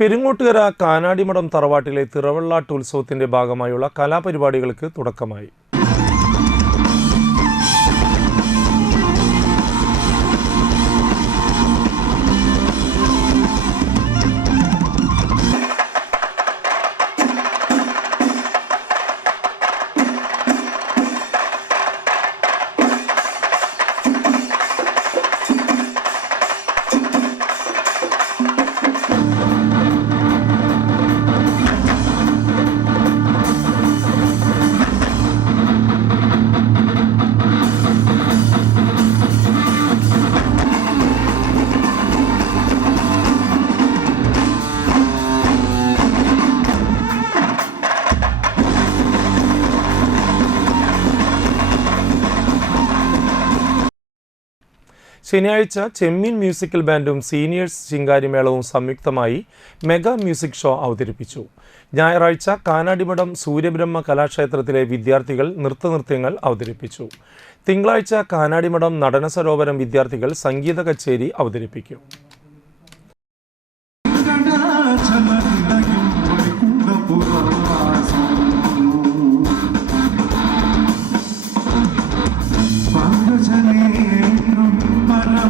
പെരുങ്ങോട്ടുകര കാനാടിമഠം തറവാട്ടിലെ തിറവള്ളാട്ട് ഉത്സവത്തിന്റെ ഭാഗമായുള്ള കലാപരിപാടികൾക്ക് തുടക്കമായി. ശനിയാഴ്ച ചെമ്മീൻ മ്യൂസിക്കൽ ബാൻഡും സീനിയേഴ്സ് ശിങ്കാരിമേളവും സംയുക്തമായി മെഗാ മ്യൂസിക് ഷോ അവതരിപ്പിച്ചു. ഞായറാഴ്ച കാനാടിമഠം സൂര്യബ്രഹ്മ കലാക്ഷേത്രത്തിലെ വിദ്യാർത്ഥികൾ നൃത്തനൃത്യങ്ങൾ അവതരിപ്പിച്ചു. തിങ്കളാഴ്ച കാനാടിമഠം നടന സരോവരം വിദ്യാർത്ഥികൾ സംഗീത കച്ചേരി അവതരിപ്പിക്കും.